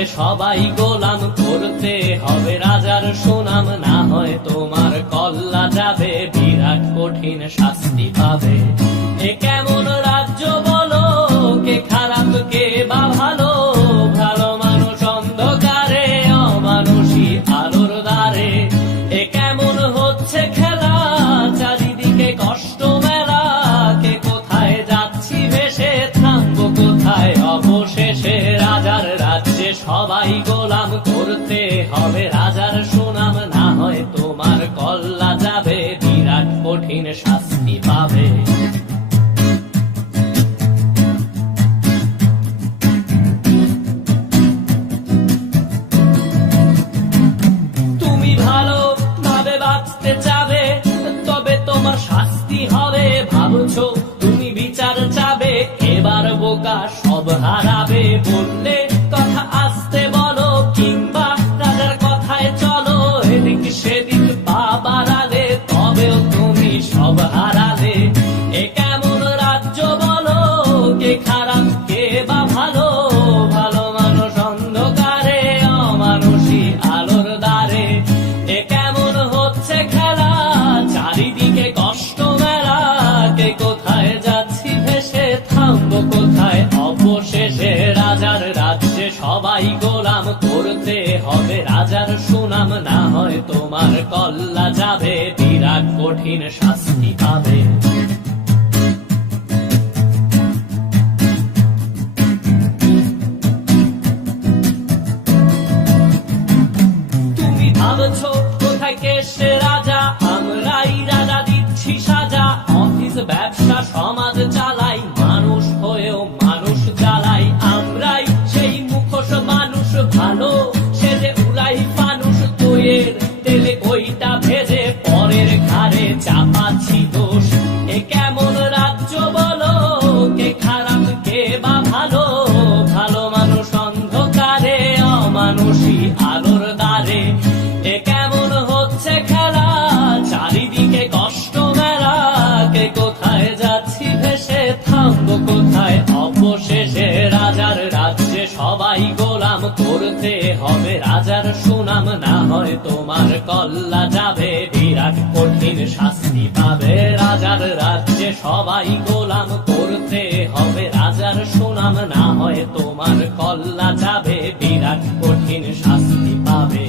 রাজ্যে সবাই গোলাম, করতে হবে রাজার সুনাম, না হয় তোমার কল্লা যাবে, বিরাট কঠিন শাস্তি পাবে। এ কেমন রাজ্য বলো, কে খারাপ কে বা ভালো, ভালো মানুষ অন্ধকারে, অমানুষী আলোর দ্বারে। এ কেমন হচ্ছে খেলা, চারিদিকে কষ্ট মেলা, কে কোথায় যাচ্ছি ভেসে, থামবো কোথায় অবশেষে। রাজার রাজ্যে সবাই গোলাম, করতে হবে রাজার সুনাম, না হয় তোমার কল্লা যাবে, বিরাট কঠিন শাস্তি পাবে। তুমি ভালো ভাবে বাঁচতে চাবে, তবে তোমার শাস্তি হবে। ভাবছো তুমি বিচার চাবে, এবার বোকা সব হারাবে। বললে কথা আসতে বলো, কিংবা রাজার কথায় চলো, এদিক সেদিক পা বাড়ালে, তবেও তুমি সব হারালে। এ কেমন রাজ্য বলো, কে খারাপ কে বা ভালো, ভালো মানুষ অন্ধকারে, অমানুষী আলোর দ্বারে। এ কেমন হচ্ছে খেলা, চারিদিকে কষ্ট মেলা, কে কোথায় যাচ্ছি ভেসে, থামবো কোথায় অবশেষে। রাজার রাজ্যে সবাই গোলাম, করতে হবে রাজার সুনাম, না হয় তোমার কল্লা যাবে, বিরাট কঠিন শাস্তি পাবে। তুমি ভাবছো কোথায় কেসে রাজা, আমরাই রাজা দিচ্ছি সাজা। অফিস ব্যবসা সমাজ চালাই, মানুষ হয়েও মানুষ জ্বালাই। আমরাই সেই মুখোশ মানুষ ভালো, সে যে উড়াই মানুষ দইয়ের তেলে, ওইটা ভেজে পরের ঘাড়ে চাপাচ্ছি দোষ। এ কেমন রাজ্য বলো, কে খারাপ কে বা ভালো, ভালো মানুষ অন্ধকারে, অমানুষী আলোর দ্বারে। এ কেমন হচ্ছে খেলা, চারিদিকে কষ্ট মেলা, কে কোথায় যাচ্ছি ভেসে, থামবো কোথায় অবশেষে। রাজার রাজ্যে সবাই গোলাম, করতে হবে রাজার সুনাম, না হয় তোমার কল্লা যাবে, বিরাট কঠিন শাস্তি পাবে। রাজার রাজ্যে সবাই গোলাম, করতে হবে রাজার সুনাম, না হয় তোমার কল্লা যাবে, বিরাট কঠিন শাস্তি পাবে।